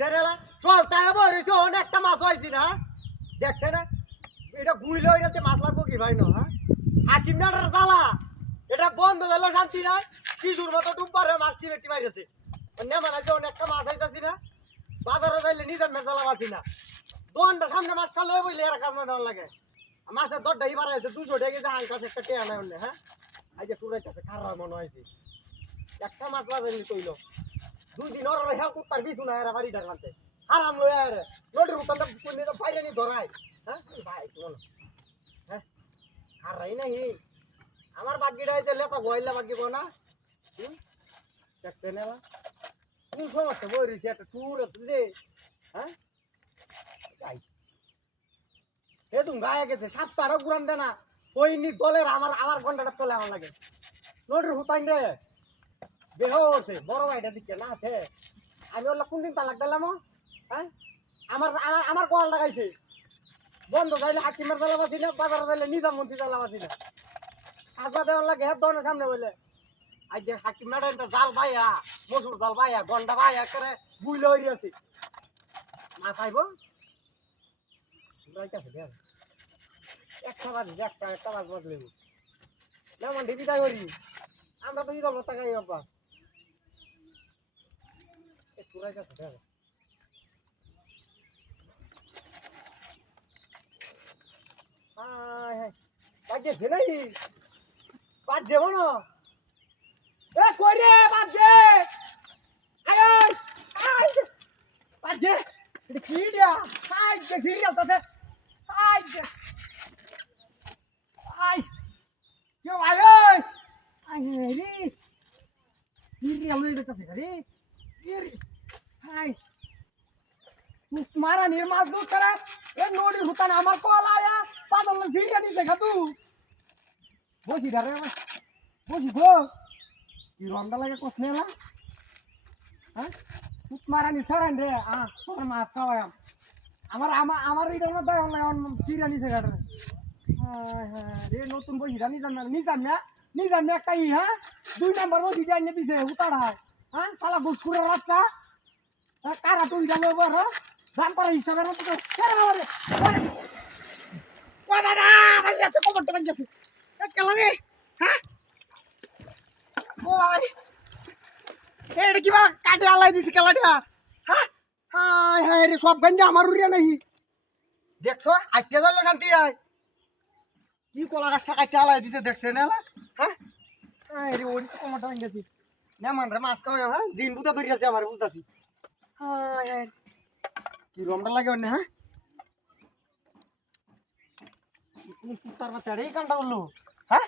দেখছেন এলা চল তাই বলিস অনেকটা মাছ হয়েছি না? দেখছে না? এটা গুইলে এটাতে মাছ লাগবো কি ভাই না হ্যাঁ? হাকিম নাটার জ্বালা। এটা বন্ধ হলো শান্তি নাই কিছুর মতো ডুববার মাছ টিপে টিপাই গেছে। নেমা না যে অনেকটা মাছ হইতাছি না? বাজারে যাইলে নিজের মেজালা পাচ্ছি না। দোকানটা সামনে মাছ খালে বইলে এরা কাজ না লাগে। মাছের দরটা ইবার আছে, দুশো টাকা যে আঙ্ক কাছে একটা টেয়া নাই হ্যাঁ? আজ টুরাইতেছে খারাপ মনে হয়েছে। একটা মাছ লাগাইলি কইল। দুই দিন ওর হ্যাঁ কুত্তার বিছু না এরা বাড়িটা কানতে হারাম লই আর লোডের উত্তরটা কোনে তো নি ধরাই হ্যাঁ? ভাই, শোনো হ্যাঁ? হারাই নাই। আমার বাগিটা হইতে লেতা বইলা না? দেখতে নেবা কোন সমস্যা? বই রয়েছে একটা টুর দে হ্যাঁ? এ তুমি গায়ে গেছে। সাতটারও পুরান দে না। ওই নি দলের আমার আমার ঘন্টাটা চলে আমার লাগে। লোডের হুতাইন রে। দেহ হচ্ছে বড় ভাইটা দিচ্ছে, না আছে। আমি ওগুলো কোন দিন তালাক দিলাম হ্যাঁ? আমার আমার আমার কল লাগাইছে বন্ধ যাইলে হাকিমের জ্বালা বাসি না, বাজারে যাইলে নিজাম মন্ত্রী জ্বালা বাসি না। কাজা দেওয়ার লাগে হের দনের সামনে বলে আজ যে হাকিম ম্যাডাম জাল ভাইয়া মসুর জাল ভাইয়া গন্ডা ভাইয়া করে বুঝলে হয়ে গেছে মা চাইব? একটা বাজ, একটা একটা বাজ বাজলে যেমন ঢিপি তাই করি। আমরা তো ইদাম টাকাই বাবা একটু রাইতেছে দেখ হায় হায়, বাজছে নাই বাজছে বলো। এ, কই রে, বাজছে? আয় আয় বাজছে। এটা কি দিয়া আয় যে সিরিয়াল তো আয় যে আয় কেউ আয় আয় রে। সিরিয়াল হয়ে যেতেছে রে? মারা নির্মাল দুধ করে। এ নোড়ি হুতান আমার কল আয়া। পাগল ভিড়ে দিতে খা তু। বসি ধারে বসি গো। কি রন্ডা লাগে কস নেলা হ্যাঁ? মারানি সারান রে। আ, তোর মাছ খাওয়াই আমার আমার আমার এটা না দায় অনলাইন চিরা নিছে গাড়ে রে। নতুন বসি ধানি জান না, নিজাম না নিজাম না একটা হ্যাঁ? দুই নাম্বার বসি যাই নে দিছে উতাড়া হ্যাঁ? শালা বুসকুরের হ্যাঁ কারা তুই যাবে হ্যাঁ? জান পারা হিসাবে না তো কেন আমারে ওই দাদা ভাই আছে কবর টাকা গেছে কে লাগে হ্যাঁ? ওই এটা কিবা কাটে আলাই দিছি কেলাটা? হ্যাঁ? হাই হাই রে, সব গঞ্জা আমার উড়িয়া নাহি। দেখছ আইতে গেল শান্তি, আয়। কি কলা গাছটা কাটে আলাই দিছে, দেখছে না হ্যাঁ? হাই রে ওরি কমর টাকা গেছি। না মান রে মাছ খাওয়া হ্যাঁ? জিন বুতা ধরে আছে আমার, বুঝতাছি। কি রমটা লাগে অন্য হ্যাঁ? কুত্তার বাচ্চা এই কামটা করল হ্যাঁ?